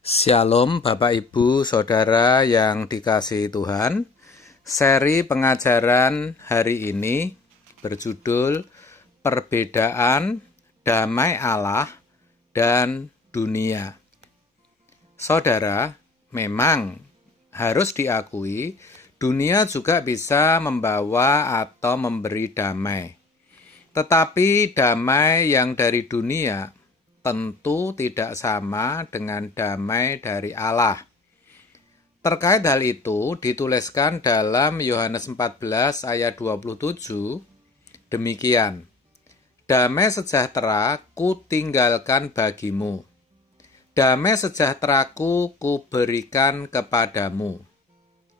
Shalom Bapak Ibu Saudara yang dikasihi Tuhan. Seri pengajaran hari ini berjudul Perbedaan Damai Allah dan Dunia. Saudara, memang harus diakui dunia juga bisa membawa atau memberi damai. Tetapi damai yang dari dunia tentu tidak sama dengan damai dari Allah. Terkait hal itu dituliskan dalam Yohanes 14 ayat 27, demikian, "Damai sejahtera ku tinggalkan bagimu, damai sejahteraku ku berikan kepadamu,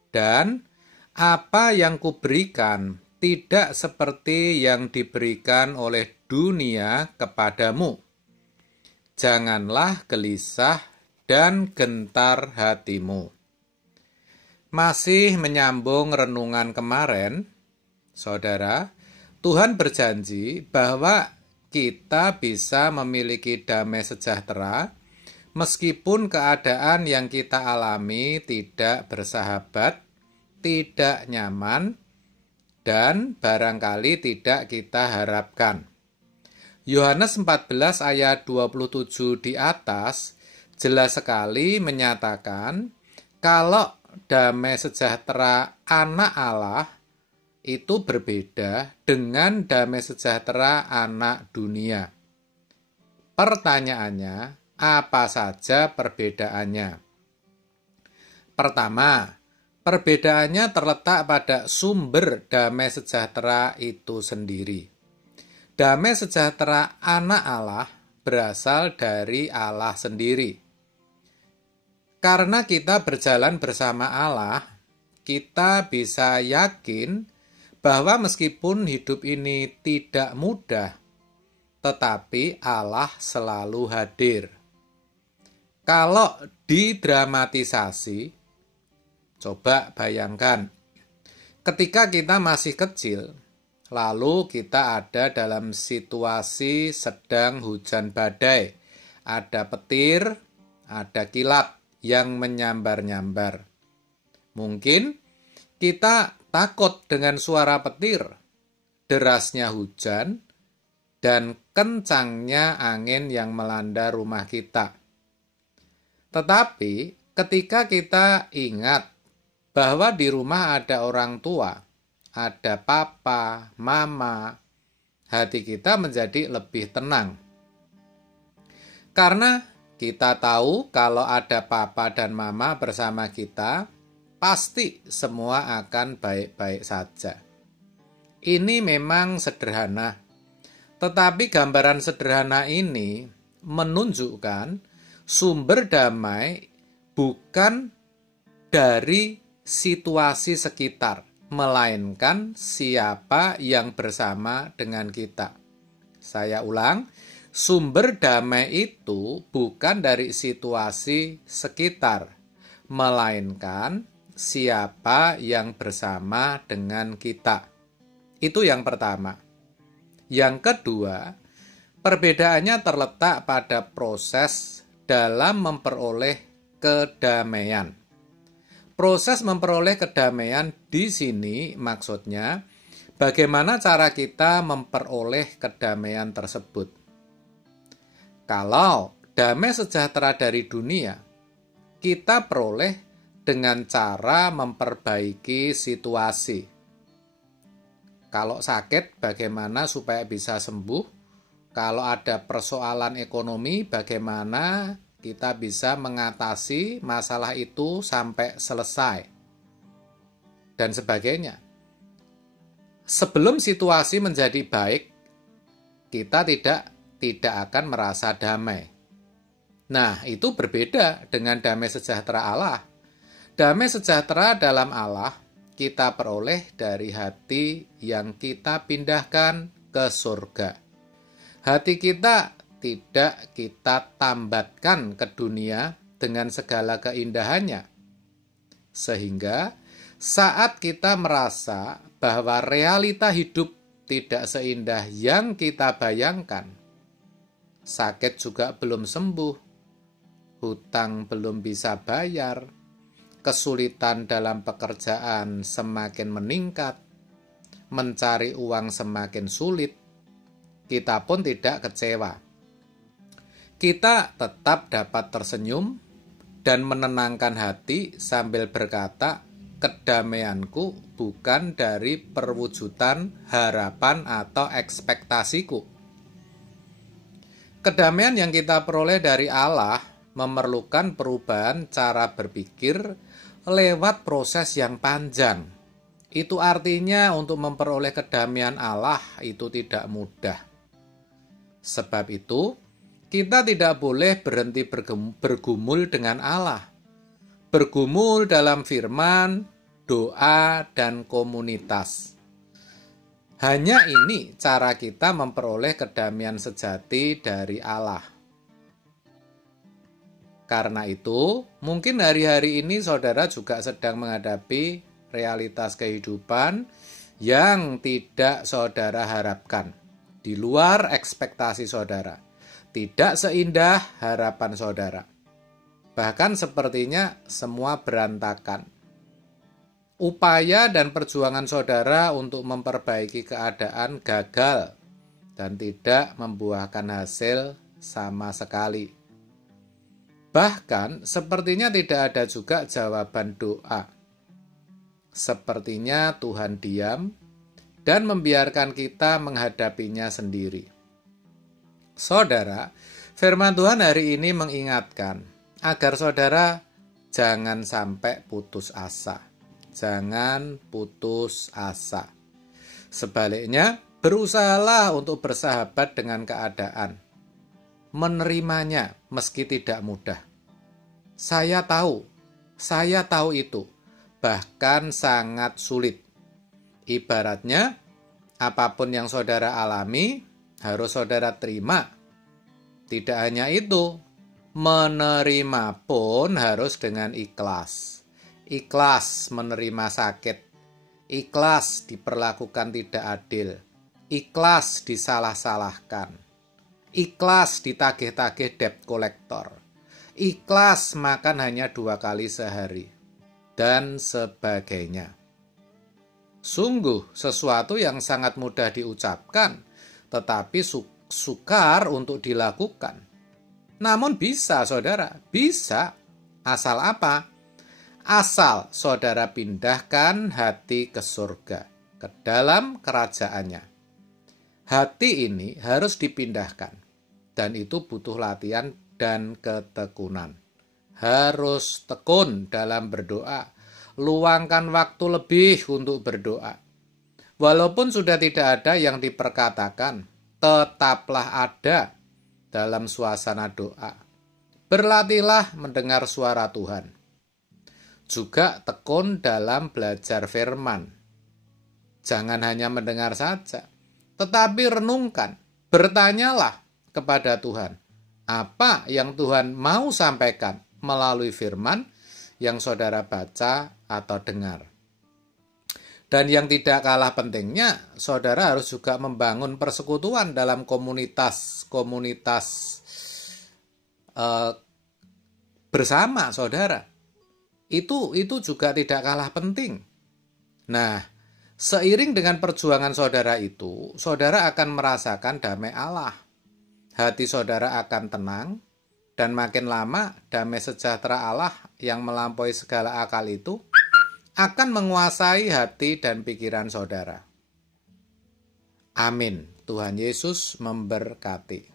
dan apa yang kuberikan tidak seperti yang diberikan oleh dunia kepadamu. Janganlah gelisah dan gentar hatimu." Masih menyambung renungan kemarin, saudara, Tuhan berjanji bahwa kita bisa memiliki damai sejahtera meskipun keadaan yang kita alami tidak bersahabat, tidak nyaman, dan barangkali tidak kita harapkan. Yohanes 14 ayat 27 di atas jelas sekali menyatakan kalau damai sejahtera anak Allah itu berbeda dengan damai sejahtera anak dunia. Pertanyaannya, apa saja perbedaannya? Pertama, perbedaannya terletak pada sumber damai sejahtera itu sendiri. Damai sejahtera anak Allah berasal dari Allah sendiri. Karena kita berjalan bersama Allah, kita bisa yakin bahwa meskipun hidup ini tidak mudah, tetapi Allah selalu hadir. Kalau didramatisasi, coba bayangkan, ketika kita masih kecil, lalu kita ada dalam situasi sedang hujan badai. Ada petir, ada kilat yang menyambar-nyambar. Mungkin kita takut dengan suara petir, derasnya hujan, dan kencangnya angin yang melanda rumah kita. Tetapi ketika kita ingat bahwa di rumah ada orang tua, ada papa, mama, hati kita menjadi lebih tenang. Karena kita tahu kalau ada papa dan mama bersama kita, pasti semua akan baik-baik saja. Ini memang sederhana, tetapi gambaran sederhana ini menunjukkan sumber damai bukan dari situasi sekitar, melainkan siapa yang bersama dengan kita. Saya ulang, sumber damai itu bukan dari situasi sekitar, melainkan siapa yang bersama dengan kita. Itu yang pertama. Yang kedua, perbedaannya terletak pada proses dalam memperoleh kedamaian. Proses memperoleh kedamaian di sini maksudnya bagaimana cara kita memperoleh kedamaian tersebut. Kalau damai sejahtera dari dunia, kita peroleh dengan cara memperbaiki situasi. Kalau sakit, bagaimana supaya bisa sembuh? Kalau ada persoalan ekonomi, bagaimana kita bisa mengatasi masalah itu sampai selesai, dan sebagainya. Sebelum situasi menjadi baik, kita tidak akan merasa damai. Nah, itu berbeda dengan damai sejahtera Allah. Damai sejahtera dalam Allah kita peroleh dari hati yang kita pindahkan ke surga. Hati kita tidak kita tambatkan ke dunia dengan segala keindahannya. Sehingga saat kita merasa bahwa realita hidup tidak seindah yang kita bayangkan, sakit juga belum sembuh, hutang belum bisa bayar, kesulitan dalam pekerjaan semakin meningkat, mencari uang semakin sulit, kita pun tidak kecewa. Kita tetap dapat tersenyum dan menenangkan hati sambil berkata, kedamaianku bukan dari perwujudan harapan atau ekspektasiku. Kedamaian yang kita peroleh dari Allah memerlukan perubahan cara berpikir lewat proses yang panjang. Itu artinya untuk memperoleh kedamaian Allah itu tidak mudah. Sebab itu, kita tidak boleh berhenti bergumul dengan Allah. Bergumul dalam firman, doa, dan komunitas. Hanya ini cara kita memperoleh kedamaian sejati dari Allah. Karena itu, mungkin hari-hari ini saudara juga sedang menghadapi realitas kehidupan yang tidak saudara harapkan, di luar ekspektasi saudara, tidak seindah harapan saudara. Bahkan sepertinya semua berantakan. Upaya dan perjuangan saudara untuk memperbaiki keadaan gagal dan tidak membuahkan hasil sama sekali. Bahkan sepertinya tidak ada juga jawaban doa. Sepertinya Tuhan diam dan membiarkan kita menghadapinya sendiri. Saudara, firman Tuhan hari ini mengingatkan agar saudara jangan sampai putus asa. Jangan putus asa. Sebaliknya, berusahalah untuk bersahabat dengan keadaan. Menerimanya meski tidak mudah. Saya tahu itu, bahkan sangat sulit. Ibaratnya, apapun yang saudara alami, harus saudara terima. Tidak hanya itu, menerima pun harus dengan ikhlas. Ikhlas menerima sakit, ikhlas diperlakukan tidak adil, ikhlas disalah-salahkan, ikhlas ditagih-tagih debt collector, ikhlas makan hanya 2 kali sehari, dan sebagainya. Sungguh sesuatu yang sangat mudah diucapkan, tetapi sukar untuk dilakukan. Namun bisa, saudara, bisa. Asal apa? Asal saudara pindahkan hati ke surga, ke dalam kerajaannya. Hati ini harus dipindahkan, dan itu butuh latihan dan ketekunan. Harus tekun dalam berdoa, luangkan waktu lebih untuk berdoa. Walaupun sudah tidak ada yang diperkatakan, tetaplah ada dalam suasana doa. Berlatihlah mendengar suara Tuhan. Juga tekun dalam belajar firman. Jangan hanya mendengar saja, tetapi renungkan, bertanyalah kepada Tuhan. Apa yang Tuhan mau sampaikan melalui firman yang saudara baca atau dengar. Dan yang tidak kalah pentingnya, saudara harus juga membangun persekutuan dalam komunitas bersama saudara. Itu juga tidak kalah penting. Nah, seiring dengan perjuangan saudara itu, saudara akan merasakan damai Allah. Hati saudara akan tenang, dan makin lama damai sejahtera Allah yang melampaui segala akal itu akan menguasai hati dan pikiran saudara. Amin. Tuhan Yesus memberkati.